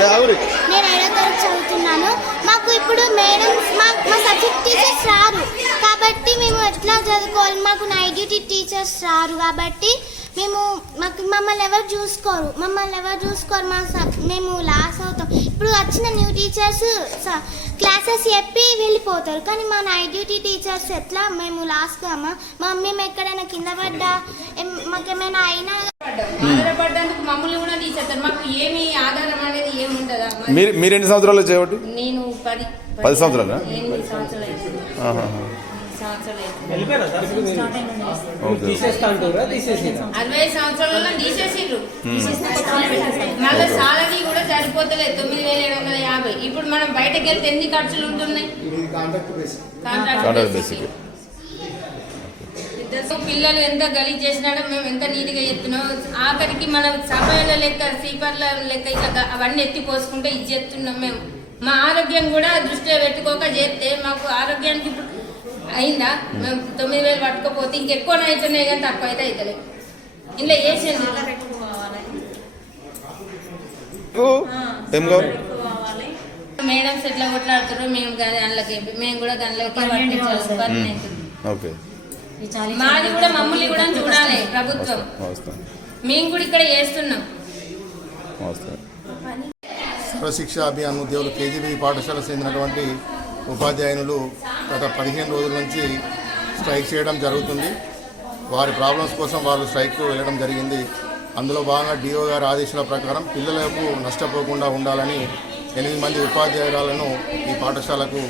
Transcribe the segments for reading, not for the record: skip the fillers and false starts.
నేను 5వ తరగతి చదువుతున్నాను. మాకు ఇప్పుడు మేడం మా సబ్జెక్ట్ టీచర్స్ రారు కాబట్టి మేము ఎట్లా చదువుకోవాలి. మాకు నైట్ డ్యూటీ టీచర్స్ రారు కాబట్టి మమ్మల్ని ఎవరు చూసుకోరు. మేము లాస్ అవుతాం. ఇప్పుడు వచ్చిన న్యూ టీచర్స్ క్లాసెస్ చెప్పి వెళ్ళిపోతారు కానీ మా నైట్ డ్యూటీ టీచర్స్ ఎట్లా మేము లాస్ కామా. మేము ఎక్కడైనా కింద పడ్డా మాకేమైనా అయినా ఆధారపడ్డానికి మమ్మల్ని కూడా తీసేస్తారు. మాకు ఏమి ఆధారం అనేది ఏమి ఉండదా. మీరు ఎన్ని సంవత్సరాలు చేయబట్టి? నేను 10 సంవత్సరాలు 8 సంవత్సరాలు అరవై సంవత్సరాలలో తీసేసిండ్రు. మళ్ళీ సాలరీ కూడా సరిపోతలేదు 9,750. ఇప్పుడు మనం బయటకు వెళ్తే ఎన్ని ఖర్చులు ఉంటున్నాయి. పిల్లలు ఎంత గలీజ్ చేసినాడో మేము ఎంత నీట్గా చెప్తున్నాం. ఆఖరికి మనం సభల లెక్క స్వీపర్ల లెక్క ఇట్లా అవన్నీ ఎత్తి పోసుకుంటే ఇది చేస్తున్నాం. మేము మా ఆరోగ్యం కూడా దృష్టిలో పెట్టుకోక చేస్తే మాకు ఆరోగ్యానికి ఇప్పుడు అయిందా. మేము 9,000 పట్టుకోపోతే ఇంకెక్కువనే అవుతున్నాయి కానీ తక్కువ అయితే అవుతలేదు. ఇంట్లో వేసేది మేడమ్స్ ఎట్లా కొట్లాడుతారో మేము దానిలోకి మేము కూడా దానిలోకి మాది కూడా మమ్మల్ని కూడా చూడాలి ప్రభుత్వం. మేము కూడా ఇక్కడ చేస్తున్నాం. సర్వశిక్ష అభియాన్ ఉద్యోగులు కేజీబీ పాఠశాలకు చెందినటువంటి ఉపాధ్యాయులు గత 15 రోజుల నుంచి స్ట్రైక్ చేయడం జరుగుతుంది. వారి ప్రాబ్లమ్స్ కోసం వాళ్ళు స్ట్రైక్ వెళ్ళడం జరిగింది. అందులో భాగంగా డిఓ గారి ఆదేశాల ప్రకారం పిల్లలకు నష్టపోకుండా ఉండాలని 8 మంది ఉపాధ్యాయురాలను ఈ పాఠశాలకు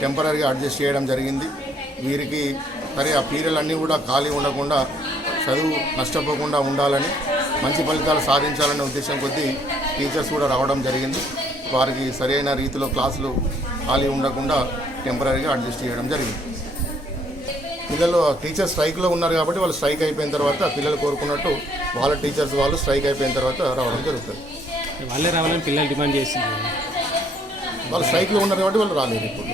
టెంపరీగా అడ్జస్ట్ చేయడం జరిగింది. వీరికి సరే ఆ పీరియడ్ అన్నీ కూడా ఖాళీ ఉండకుండా చదువు నష్టపోకుండా ఉండాలని మంచి ఫలితాలు సాధించాలనే ఉద్దేశం కొద్దీ టీచర్స్ కూడా రావడం జరిగింది. వారికి సరైన రీతిలో క్లాసులు ఖాళీ ఉండకుండా టెంపరీగా అడ్జస్ట్ చేయడం జరిగింది. పిల్లలు టీచర్స్ స్ట్రైక్లో ఉన్నారు కాబట్టి వాళ్ళు స్ట్రైక్ అయిపోయిన తర్వాత పిల్లలు కోరుకున్నట్టు వాళ్ళ టీచర్స్ వాళ్ళు స్ట్రైక్ అయిపోయిన తర్వాత రావడం జరుగుతుంది. వాళ్ళే రావాలని పిల్లలు డిమాండ్ చేస్తున్నారు. వాళ్ళు స్ట్రైక్లో ఉన్నారు కాబట్టి వాళ్ళు రాలేదు ఇప్పుడు.